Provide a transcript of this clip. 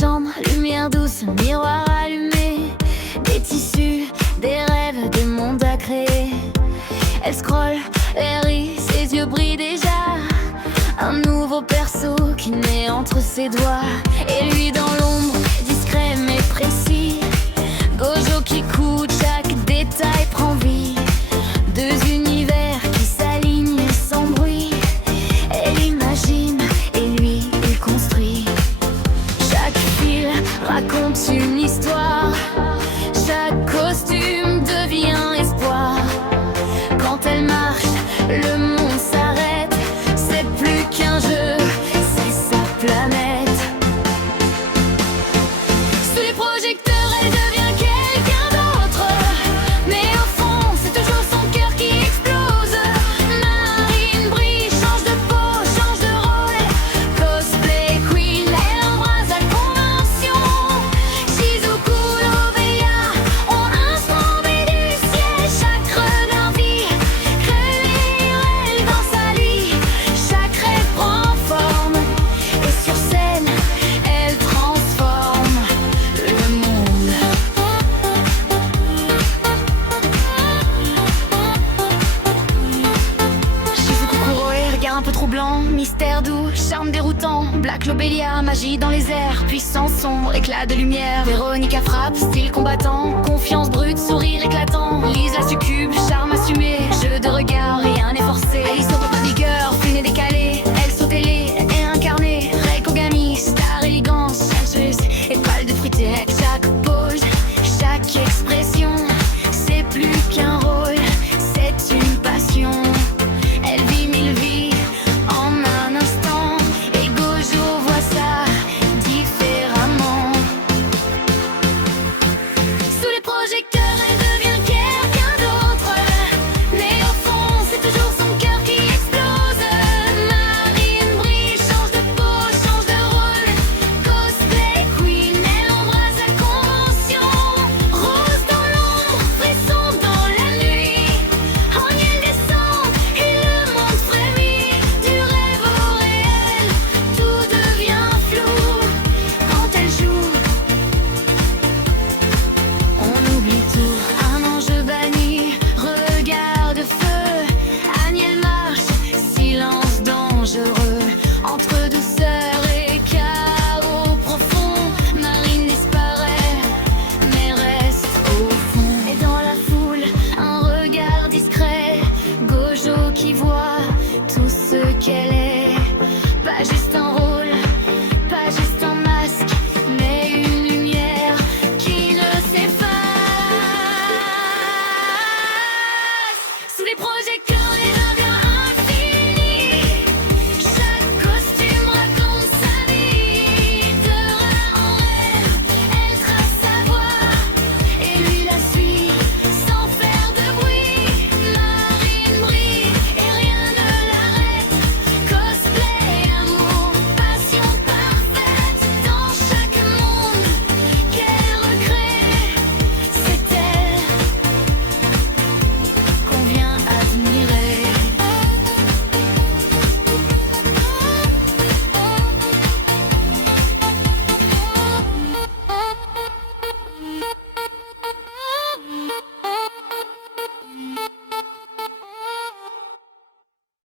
chambre, lumière douce, miroir allumé, des tissus, des rêves, des mondes à créer. Elle scrolle, elle rit, ses yeux brillent déjà. Un nouveau perso qui naît entre ses doigts. Et lui dans l'ombre, discret mais précis. Gojo qui coûte, chaque détail prend vie. Deux univers qui s'alignent sans bruit. Elle imagine et lui il construit. Chaque fil raconte une histoire. Chaque costume devient espoir. Quand elle marche, le monde s'arrête. C'est plus qu'un jeu, c'est sa planète. Sous les projecteurs, elle devient quelqu'un d'autre. Mais au fond, c'est toujours son cœur qui explose. Marine brille, change de peau, change de rôle. Cosplay queen, elle embrasse la convention. Shizuku, Loveya ont un flambé du ciel. Chaque regard vit, créée elle dans sa lit. Chaque rêve prend forme et sur scène, elle transforme le monde. Shizuku Kuroe, regard un peu troublant, mystère doux, charme déroutant. Black Lobelia, magie dans les airs, puissance sombre, éclat de lumière. Véronica frappe, style combattant, confiance brute, sourire éclatant. Lise la succube, charme assumé,